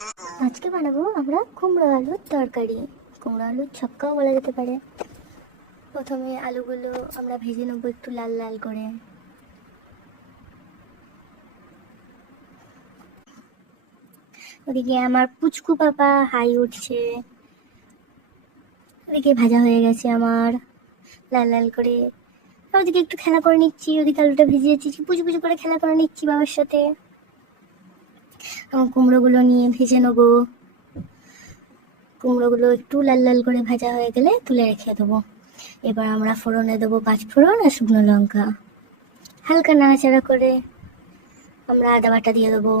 আজকে বানাবো আমরা কুমড়ো আলুর তরকারি, কুমড়ো আলুর ছক্কাও বলা যেতে পারে। প্রথমে আলুগুলো আমরা ভেজে নেবো একটু লাল লাল করে। ওদিকে আমার পুচকু পাপা হাই উঠছে, ওদিকে ভাজা হয়ে গেছে আমার লাল লাল করে। ওদিকে একটু খেলা করে নিচ্ছি, ওদিকে আলুটা ভেজে যাচ্ছি, পুচু পুচু করে খেলা করে নিচ্ছি বাবার সাথে। কুমড়োগুলো নিয়ে ভেজে নেবো। কুমড়োগুলো একটু লাল লাল করে ভাজা হয়ে গেলে তুলে রেখে দেবো। এবার আমরা ফোড়নে দেবো 5 ফোড়ন আর শুকনো লঙ্কা। হালকা নাড়াচাড়া করে আমরা আদা বাটা দিয়ে দেবো।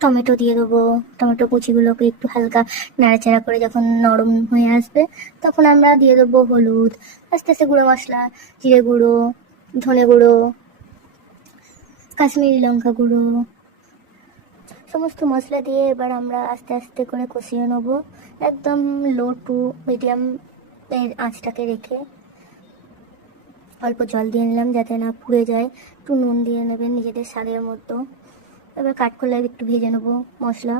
টমেটো দিয়ে দেবো। টমেটো কুচিগুলোকে একটু হালকা নাড়াচাড়া করে যখন নরম হয়ে আসবে তখন আমরা দিয়ে দেবো হলুদ, আস্তে আস্তে গুঁড়ো মশলা, জিরে গুঁড়ো, ধনে গুঁড়ো, কাশ্মীরি লঙ্কা গুঁড়ো, সমস্ত মশলা দিয়ে এবার আমরা আস্তে আস্তে করে কষিয়ে নেবো। একদম লো টু মিডিয়াম এর আঁচটাকে রেখে অল্প জল দিয়ে নিলাম যাতে না পুড়ে যায়। একটু নুন দিয়ে নেবেন নিজেদের স্বাদের মতো। এবার কাঠকলাই একটু ভেজে নেবো মশলা।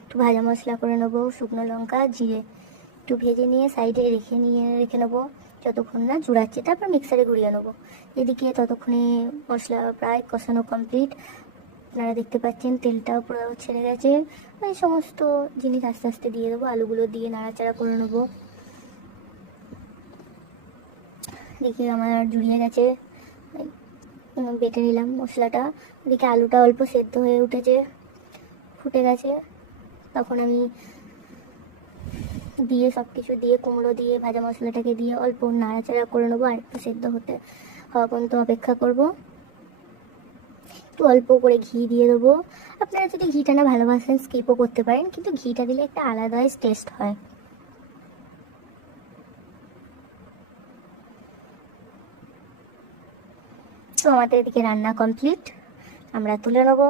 একটু ভাজা মশলা করে নেবো, শুকনো লঙ্কা জিরে একটু ভেজে নিয়ে সাইডে রেখে নেবো যতক্ষণ না জুড়াচ্ছে, তারপর মিক্সারে ঘুরিয়ে নেবো। এদিকে ততক্ষণে মশলা প্রায় কষানো কমপ্লিট। আপনারা দেখতে পাচ্ছেন তেলটাও পুরো ছেড়ে গেছে। এই সমস্ত জিনিস আস্তে আস্তে দিয়ে দেবো, আলুগুলো দিয়ে নাড়াচাড়া করে নেবো। এদিকে আমার জুড়িয়ে গেছে, বেটে নিলাম মশলাটা। এদিকে আলুটা অল্প সেদ্ধ হয়ে উঠেছে, ফুটে গেছে। তখন আমি দিয়ে সব কিছু দিয়ে কুমড়ো দিয়ে ভাজা মশলাটাকে দিয়ে অল্প নাড়াচাড়া করে নেবো। আর একটু সেদ্ধ হওয়া পর্যন্ত অপেক্ষা করব। একটু অল্প করে ঘি দিয়ে দেবো। আপনারা যদি ঘিটা না ভালোবাসেন স্কিপও করতে পারেন, কিন্তু ঘিটা দিলে একটা আলাদা টেস্ট হয়। তো আমাদের এদিকে রান্না কমপ্লিট, আমরা তুলে নেবো।